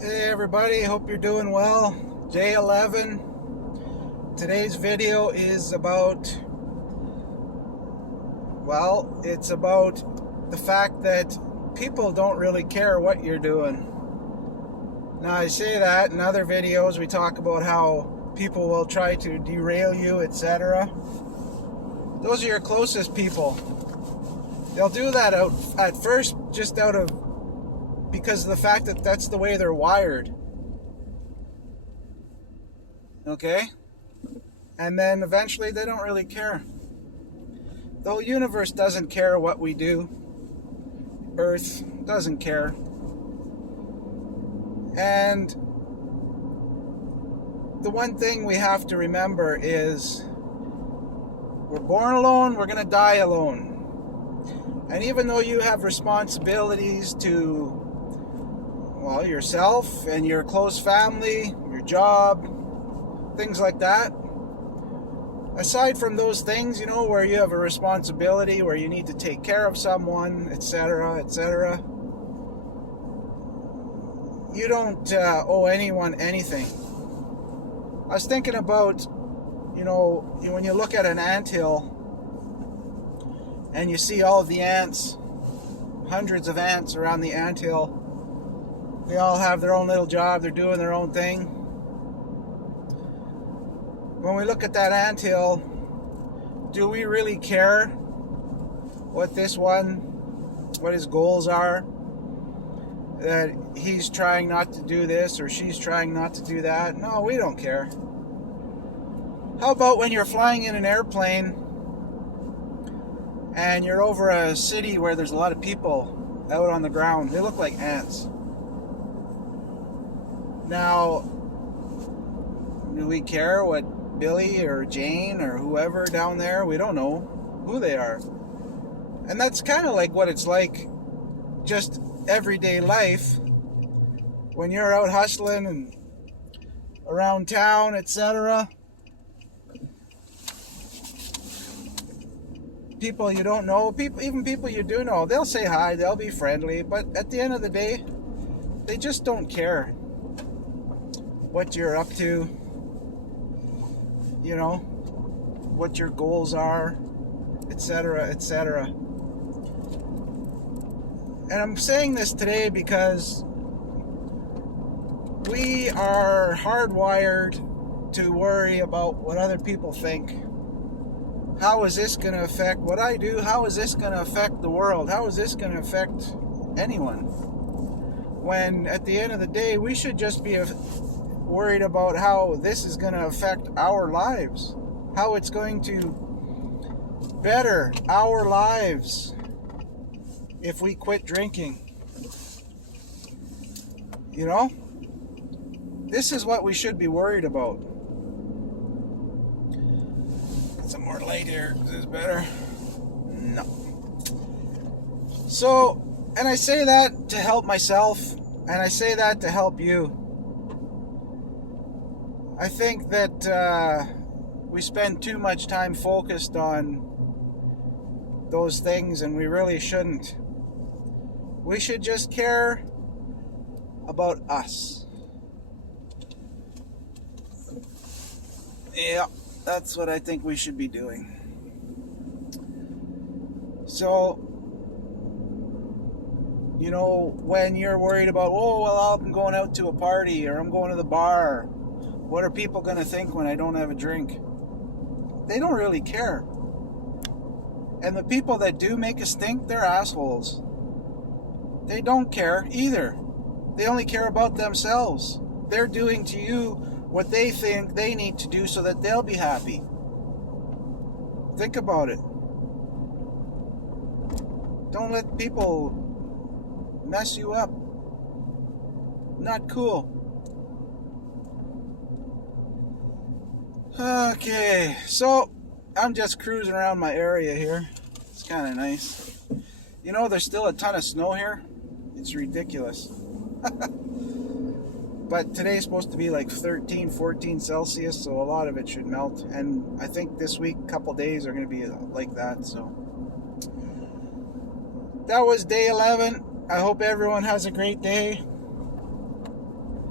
Hey everybody, hope you're doing well. Day 11. Today's video is about, it's about the fact that people don't really care what you're doing. Now, I say that in other videos, we talk about how people will try to derail you, etc. Those are your closest people. They'll do that at first just because of the fact that that's the way they're wired. Okay? And then eventually they don't really care. The whole universe doesn't care what we do. Earth doesn't care. And the one thing we have to remember is we're born alone, we're going to die alone. And even though you have responsibilities to, yourself and your close family, your job, things like that, aside from those things, where you have a responsibility, where you need to take care of someone, etc., etc., you don't owe anyone anything. I was thinking about, when you look at an anthill and you see all of the ants, hundreds of ants around the anthill, they all have their own little job, they're doing their own thing. When we look at that anthill, do we really care what his goals are? That he's trying not to do this or she's trying not to do that? No, we don't care. How about when you're flying in an airplane and you're over a city where there's a lot of people out on the ground? They look like ants. Now, do we care what Billy or Jane or whoever down there? We don't know who they are. And that's kind of like what it's like just everyday life when you're out hustling and around town, etc. People you don't know, even people you do know, they'll say hi, they'll be friendly, but at the end of the day, they just don't care what you're up to, what your goals are, etc., etc. And I'm saying this today because we are hardwired to worry about what other people think. How is this going to affect what I do? How is this going to affect the world? How is this going to affect anyone? When at the end of the day, we should just be worried about how this is going to affect our lives. How it's going to better our lives if we quit drinking. This is what we should be worried about. Get some more light here. Is this better? No. So, and I say that to help myself, and I say that to help you. I think that we spend too much time focused on those things, and we really shouldn't. We should just care about us. Yeah, that's what I think we should be doing. So, when you're worried about, I'm going out to a party or I'm going to the bar, what are people going to think when I don't have a drink? They don't really care. And the people that do make us think, they're assholes. They don't care either. They only care about themselves. They're doing to you what they think they need to do so that they'll be happy. Think about it. Don't let people mess you up. Not cool. Okay, so I'm just cruising around my area here. It's kind of nice. There's still a ton of snow here. It's ridiculous. But today's supposed to be like 13, 14 Celsius, so a lot of it should melt. And I think this week, a couple days are going to be like that. So that was day 11. I hope everyone has a great day.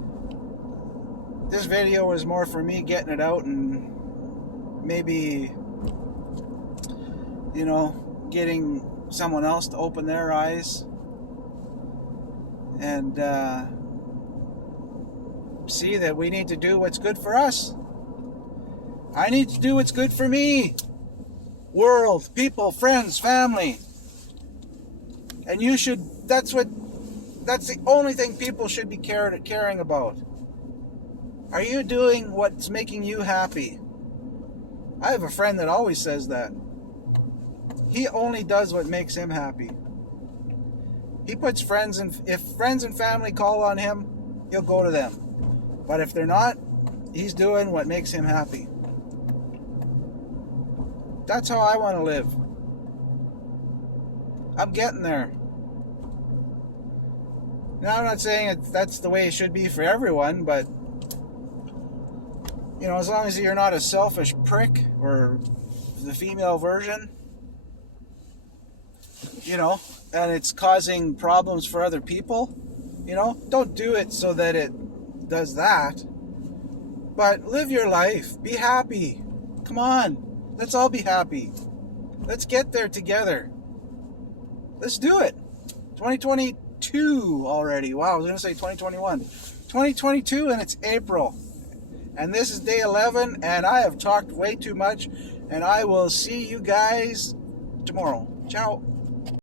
this video was more for me getting it out and maybe, you know, getting someone else to open their eyes and see that we need to do what's good for us. I need to do what's good for me. World, people, friends, family. And you should, that's the only thing people should be caring about. Are you doing what's making you happy? I have a friend that always says that. He only does what makes him happy. He puts friends, and if friends and family call on him, he'll go to them. But if they're not, he's doing what makes him happy. That's how I want to live. I'm getting there. Now, I'm not saying that's the way it should be for everyone, but you know, as long as you're not a selfish prick or the female version, you know, and it's causing problems for other people, you know, don't do it so that it does that. But live your life. Be happy. Come on. Let's all be happy. Let's get there together. Let's do it. 2022 already. Wow, I was going to say 2021. 2022, and it's April. And this is day 11, and I have talked way too much, and I will see you guys tomorrow. Ciao.